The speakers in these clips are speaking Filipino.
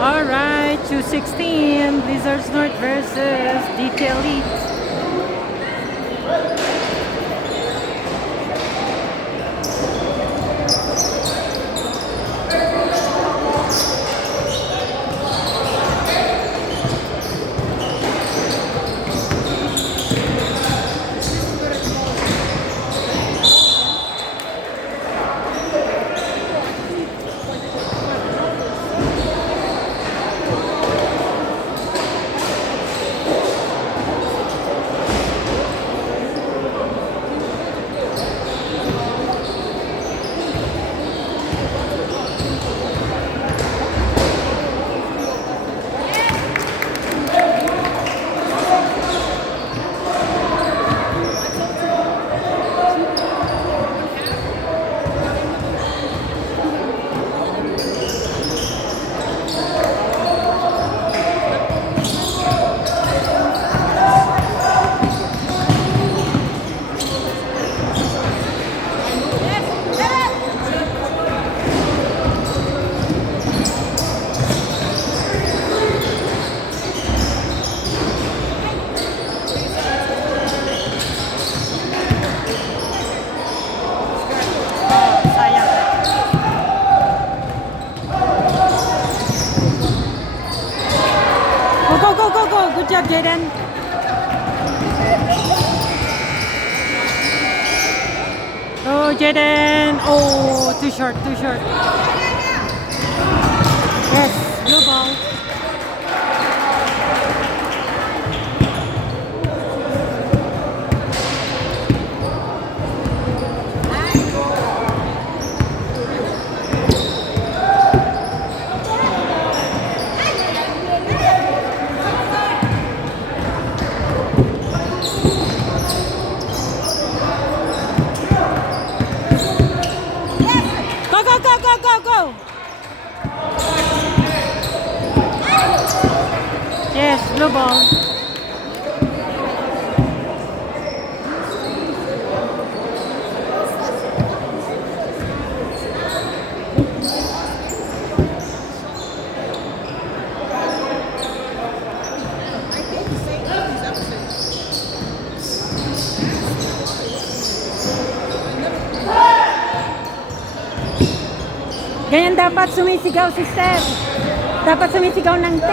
Alright, 216, Blizzards North versus DT Elite. Good job, Jaden. Oh, Jaden. Oh, too short, too short. Yes, blue ball. Go! Yes, blue ball. Ganyan dapat sumisigaw si Steph. Dapat sumisigaw ng 10.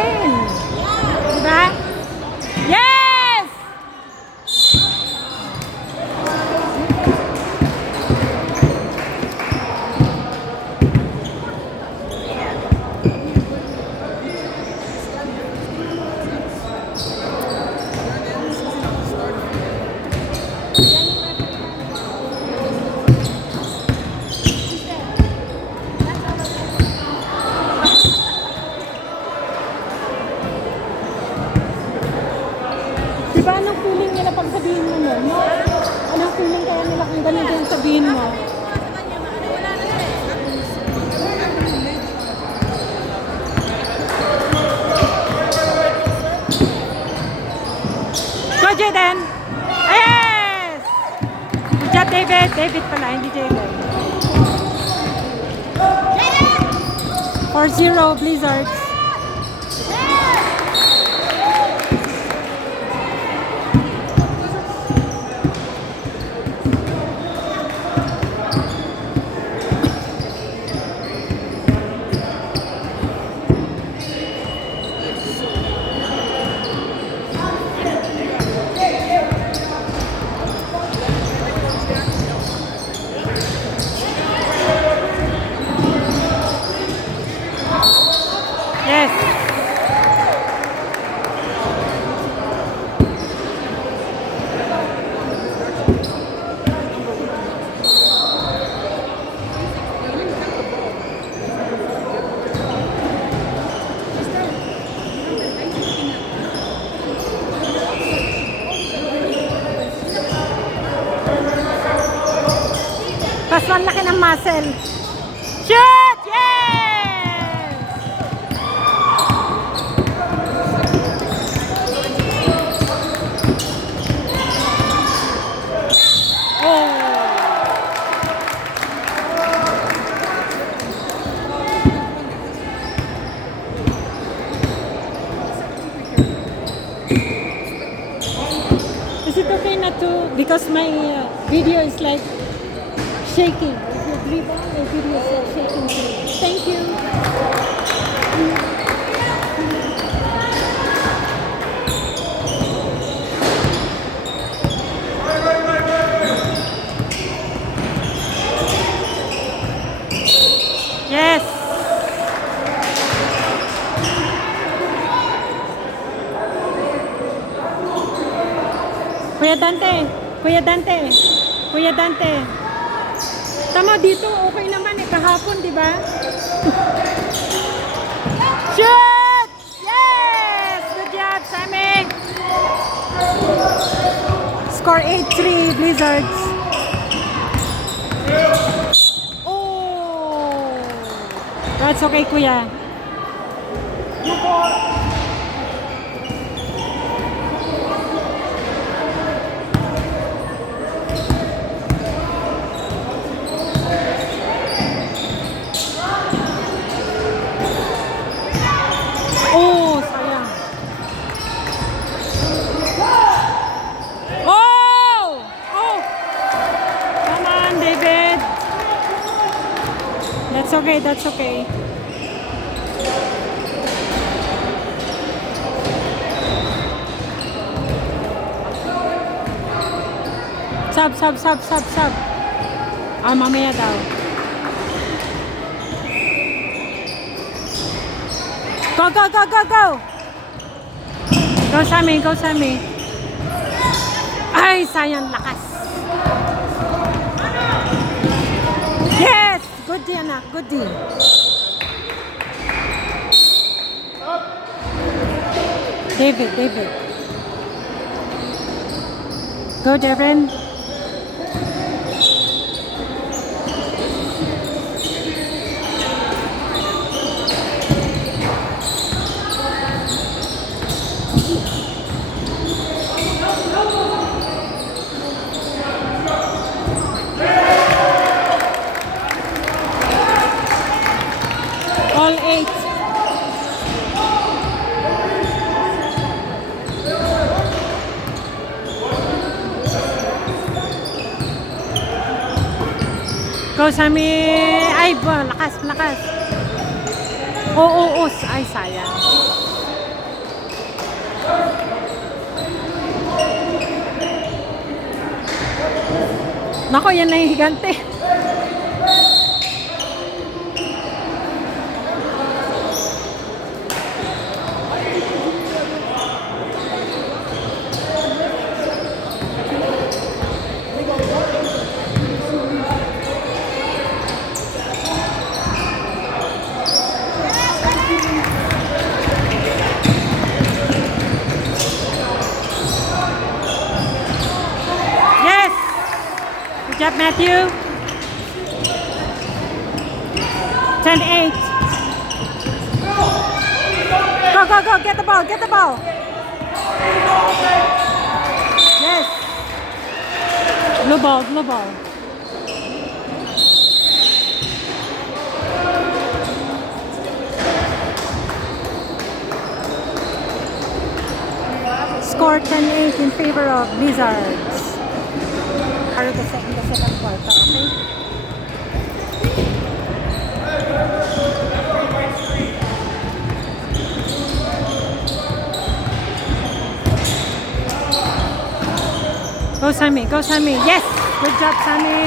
Diba? Yes! Diba anong feeling nila pag sabihin mo nun? No? Anong feeling kaya nila kung ganun yung sabihin mo? Go, Jaden! Yes! Good job, David. David pala, hindi Jaden. 4-0 Blizzards. Yes. Mas malaki ng muscle. Shoot! Yes! Oh! to, because my video is like shaking. If you dribble, my video is like shaking too. Thank you. Yes. Kuya Dante, Kuya Dante, Kuya Dante. Tama dito, okay naman eh, kahapon, di ba? Shoot! Yes! Good job, Sammy! Score 8-3, Blizzards. Oh! That's okay, Kuya. Oh, sayang. Oh! Oh! Come on, David. That's okay, that's okay. Sub. Ah, mamaya daw. Go! Go, Sammy. Ay, sayang lakas. Yes! Good D, anak. Good D. David. Go, Devin. All 8. Go, Sammy! Ay, lakas. Oo, ay, sayang. Nako, yan na yung higante. Good job, Matthew. 10-8. Go. Get the ball. Yes. Blue ball. Score 10-8 in favor of Blizzards. Are the second quarter, okay? Go, Sammy. Yes! Good job, Sammy.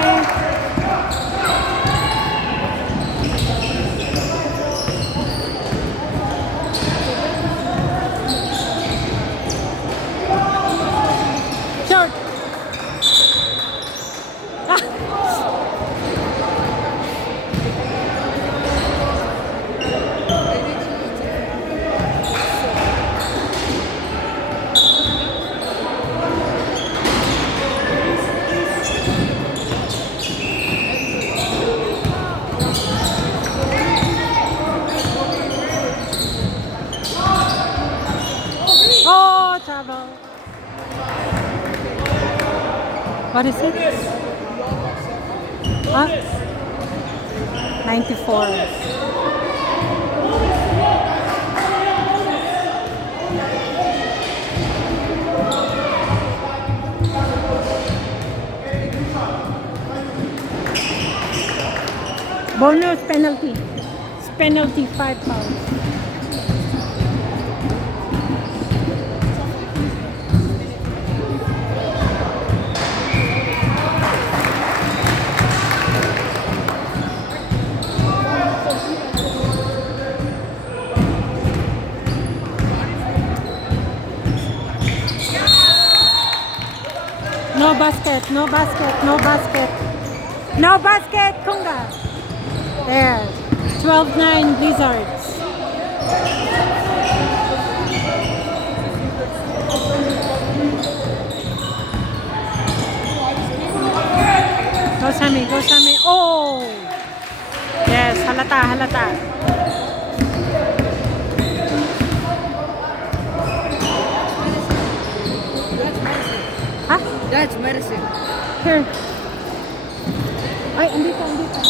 Short. Oh, trouble. What is it? Huh? 94. Bonus penalty. It's penalty 5 pounds. No basket, no basket, no basket. No basket, Kunga. There. 12-9 Blizzards. Go Sammy, go Sammy. Oh! Yes, halata, halata. Huh? That's medicine. Here. Ay, andito, andito.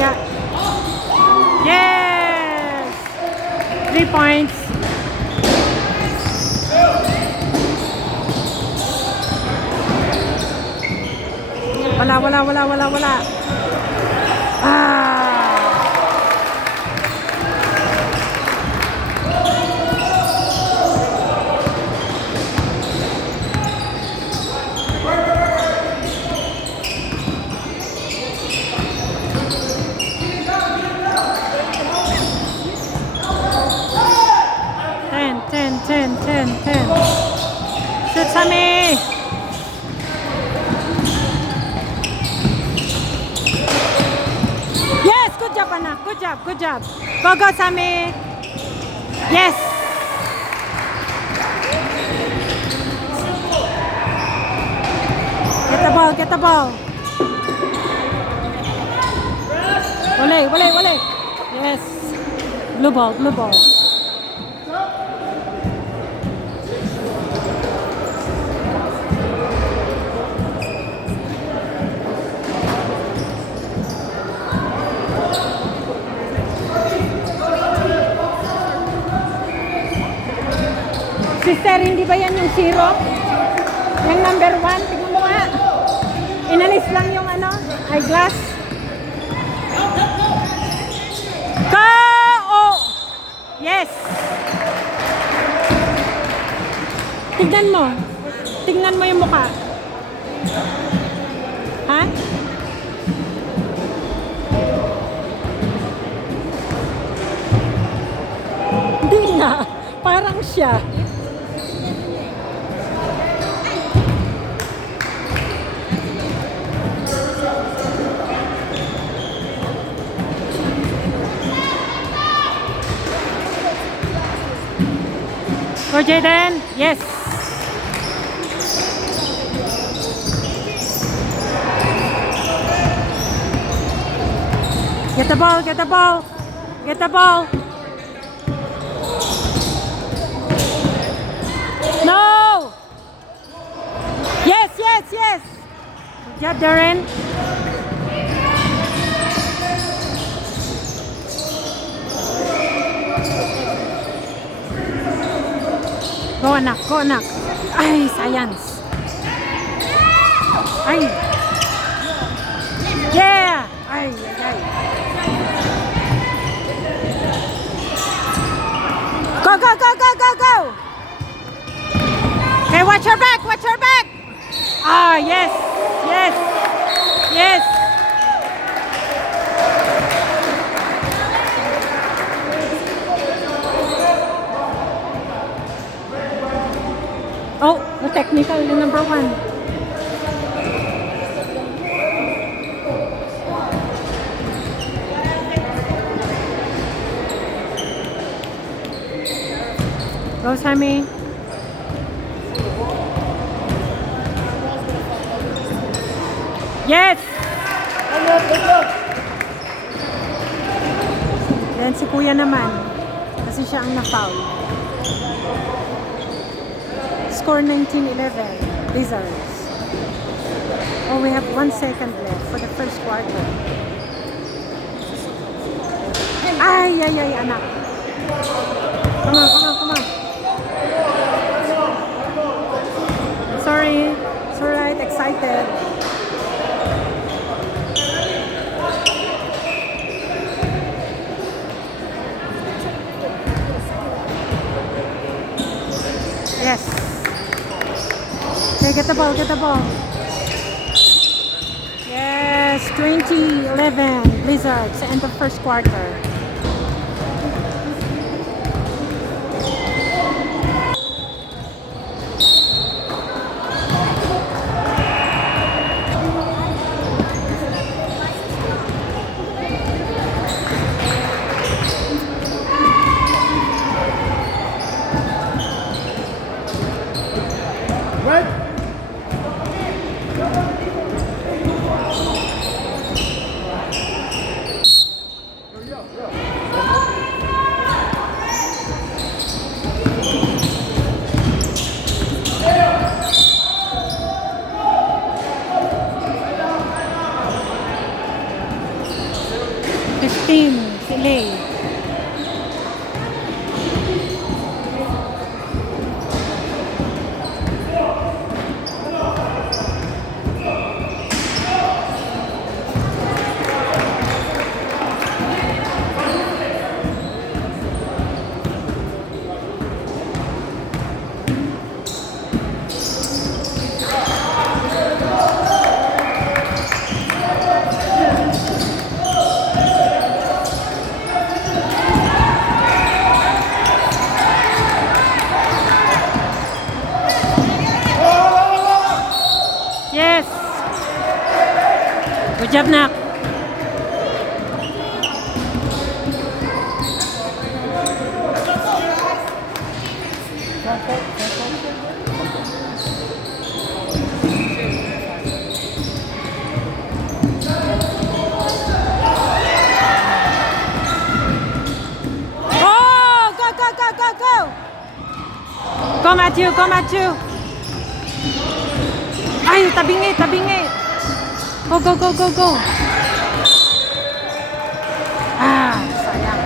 Yeah. Yes! 3 points. Wala. Ah! Ten. Shoot, Sammy! Yes! Good job, Anak. Good job. Go, Sammy! Yes! Get the ball. Wale. Yes. Blue ball. Sister, hindi ba yan yung 0? Yung number 1? Tingnan mo nga. Inalis lang yung eyeglass. Go! Oh! Yes! Tignan mo yung mukha. Ha? Hindi nga. Parang siya. Go Jaden. Yes. Get the ball. No. Yes. Good job, Darren. Go anak. Ay, science. Ay. Yeah. Ay. Go. Okay, watch her back. Ah, yes. Oh, the technical, the number 1. Go, Sammy. Yes! Then si Kuya naman, kasi siya ang na-foul. Score 19-11, Blizzards. Oh, we have 1 second left for the first quarter. Ay, anak. Come on. Sorry. It's alright, excited. excited. Yes. Okay, get the ball, get the ball. Yes, 2011 Blizzards, end of first quarter. Red. 15, delay. Yes. Good job, Nak. Oh, go, go, go, go, go. Go, Matthew, go, Matthew. Ay, tabingi, tabingi. Go, go, go, go, go. Ah, sayang.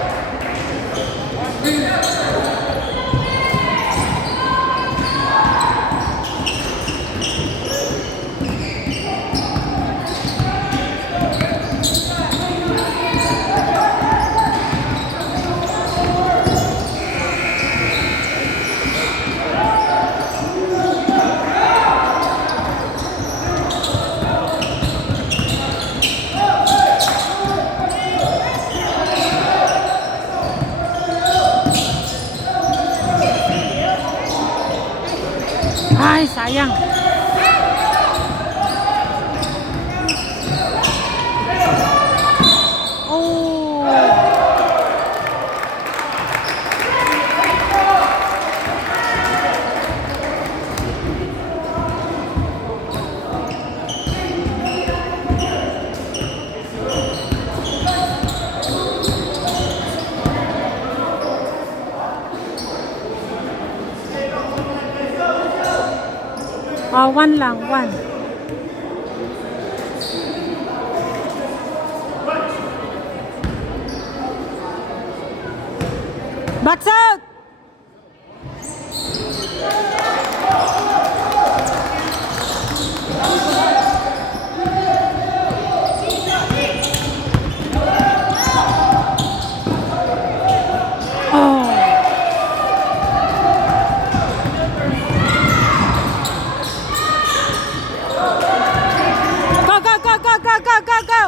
Ay, sayang. Oh. Oh, one lang, one. Backs out! Go, go, go, go, go, go, go, go!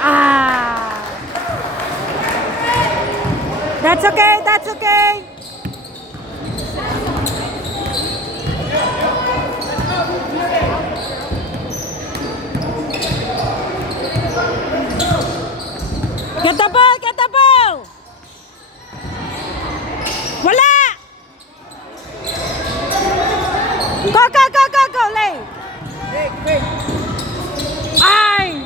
Ah! That's okay, that's okay! Get the ball, get the ball! Wala! Go, go, go, go, go, Lay! Ay!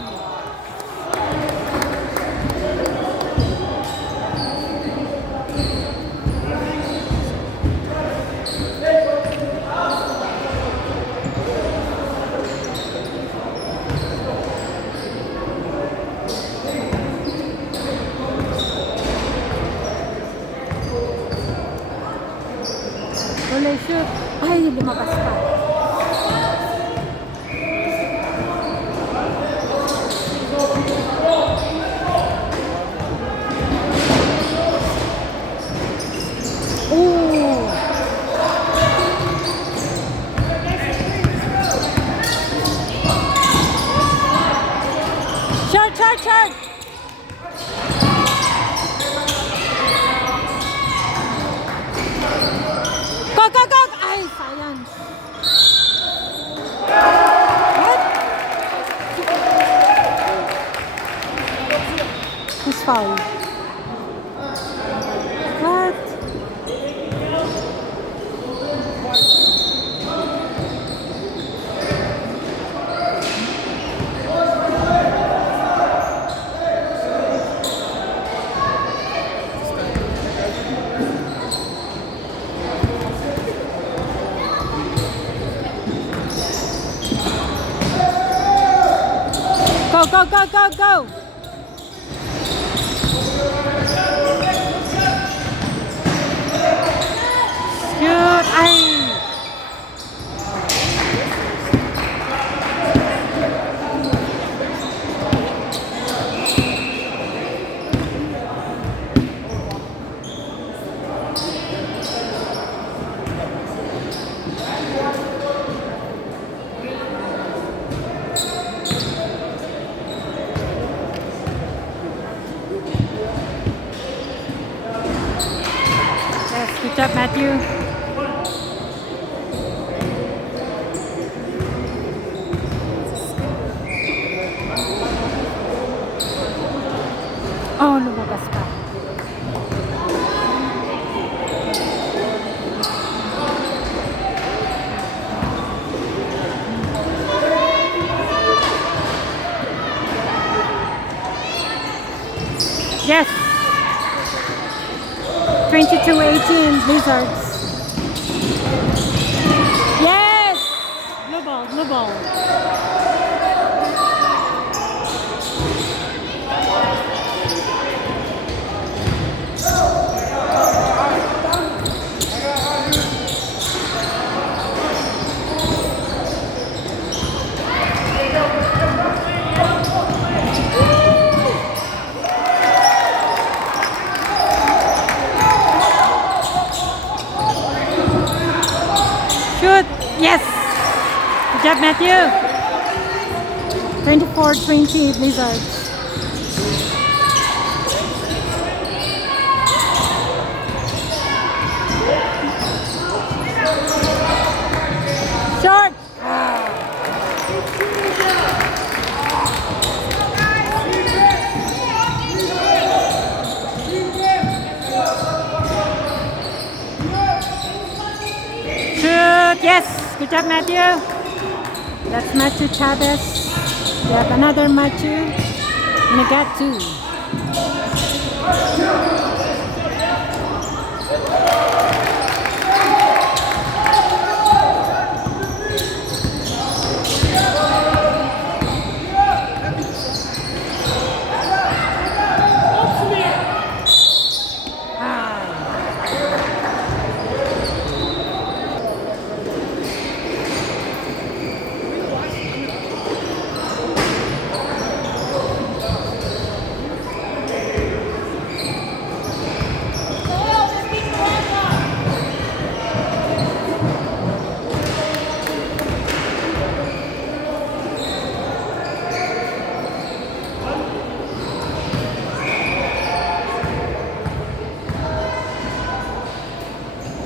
lumabas pa. Ooh. Short, short, short. Go, go, go. Ay, sayang. What? Who's foul? What? Go, go, go, go, go. Shoot. Ay. Yes, good job, Matthew. Oh, lumabas pa. Yes. 22-18 Blizzards. Yes. Blue ball, blue ball. Shoot. Yes. Good job, Matthew. 24-20 Blizzards. Short. Shoot. Yes. Good job, Matthew. That's Matthew Chavez. We have another Matthew. And I got two.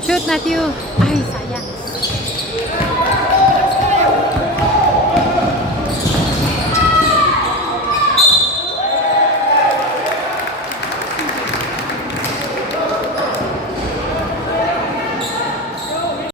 Shoot, Matthew. Ay, sayang.